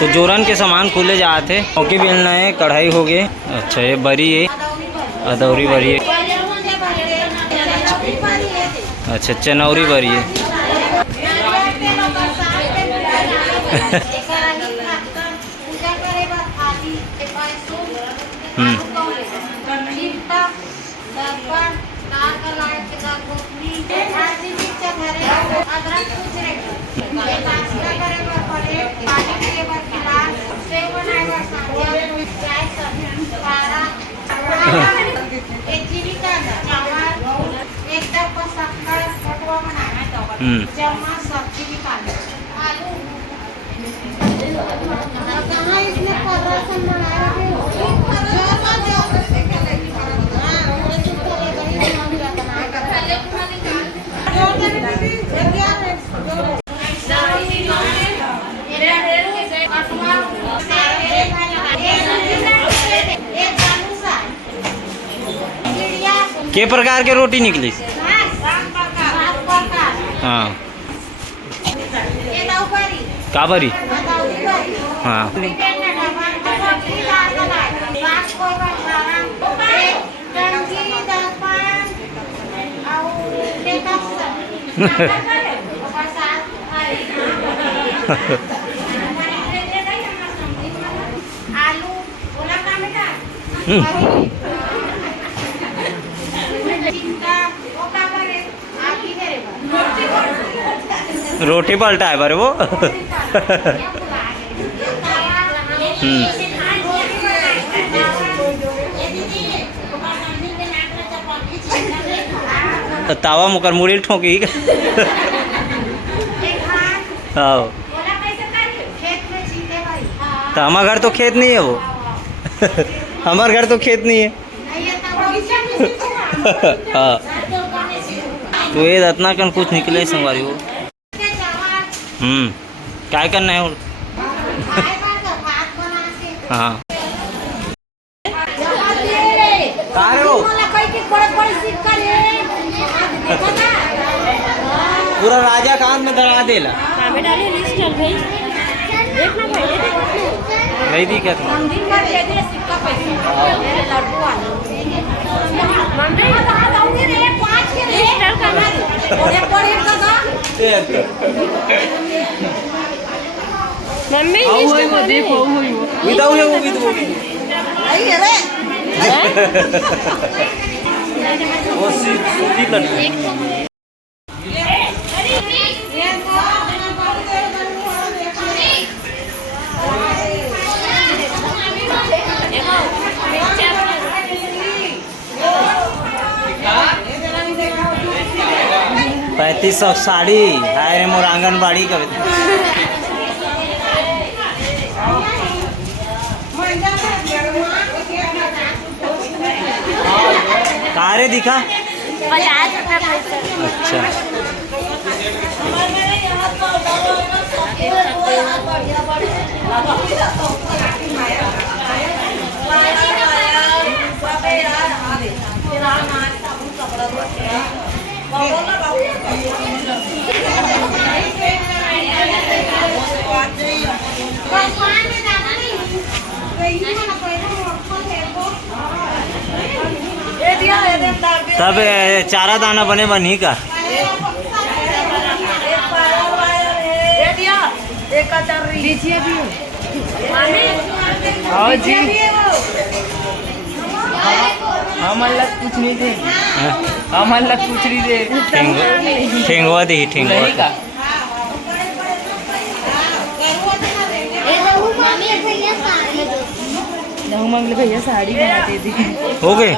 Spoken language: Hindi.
तो जोरन के सामान खुले जाते चौकी बेलना है, कढ़ाई हो गए। अच्छा ये बरी है, अदौरी बरी है। अच्छा चनौरी बरी है। के प्रकार के रोटी निकली? हाँ काबरी। हाँ रोटी पलटा है बारे वो। तो तावा मुकर मुड़ी ठोकी। हाँ तो हमारा घर तो खेत नहीं है वो। हमारे घर तो खेत नहीं है। हाँ तो ये रत्ना कन कुछ निकले संगवारी हो। क्या करना है? हाँ पूरा राजा कांत में दरा देला। नहीं दिक्कत मम्मी वो देखो विदाउ है वो भी तो वो सीधी लड़की। पैंतीस सौ साड़ी है मोर आंगनबाड़ी का। कारे दिखा 50 रुपया पैसा। अच्छा तब चारा दाना बने बनी का। हमारे लग कुछ नहीं दे। हमारे लग कुछ नहीं दे। ठेंगवा दे ठेंगवा। भैया साड़ी बना दे दी। हो गए।